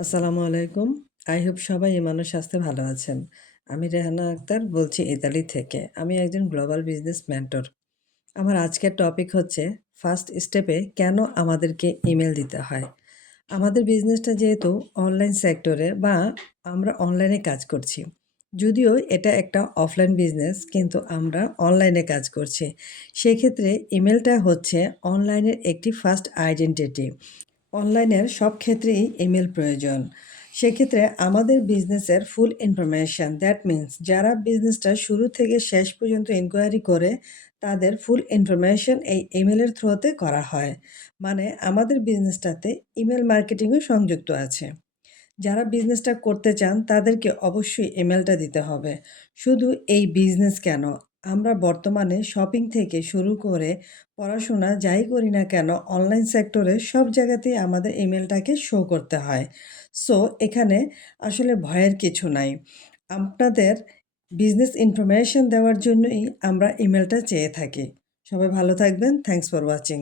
আসসালামু আলাইকুম। I hope সবাই ইমান ও স্বাস্থ্যে ভালো আছেন। আমি রেহানা আক্তার বলছি ইতালি থেকে। আমি একজন গ্লোবাল বিজনেস মেন্টর। আমার আজকের টপিক হচ্ছে ফার্স্ট স্টেপে কেন আমাদেরকে ইমেল দিতে হয়। আমাদের বিজনেসটা যেহেতু অনলাইন সেক্টরে বা আমরা অনলাইনে কাজ করছি। যদিও এটা একটা অফলাইন বিজনেস কিন্তু আমরা অনলাইনে কাজ করছি। সেক্ষেত্রে ইমেলটা হচ্ছে অনলাইনের একটি ফার্স্ট আইডেন্টিটি। অনলাইনের সব ক্ষেত্রেই ইমেল প্রয়োজন। সেক্ষেত্রে আমাদের বিজনেসের ফুল ইনফরমেশন দ্যাট মিন্স যারা বিজনেসটা শুরু থেকে শেষ পর্যন্ত ইনকোয়ারি করে তাদের ফুল ইনফরমেশন এই ইমেলের থ্রুতে করা হয়। মানে আমাদের বিজনেসটাতে ইমেল মার্কেটিংও সংযুক্ত আছে। যারা বিজনেসটা করতে চান তাদেরকে অবশ্যই ইমেলটা দিতে হবে। শুধু এই বিজনেস কেন, আমরা বর্তমানে শপিং থেকে শুরু করে পড়াশোনা যাই করি না কেন অনলাইন সেক্টরে সব জায়গাতেই আমাদের ইমেলটাকে শো করতে হয়। সো এখানে আসলে ভয়ের কিছু নাই। আপনাদের বিজনেস ইনফরমেশন দেওয়ার জন্যই আমরা ইমেলটা চেয়ে থাকি। সবাই ভালো থাকবেন। Thanks for watching.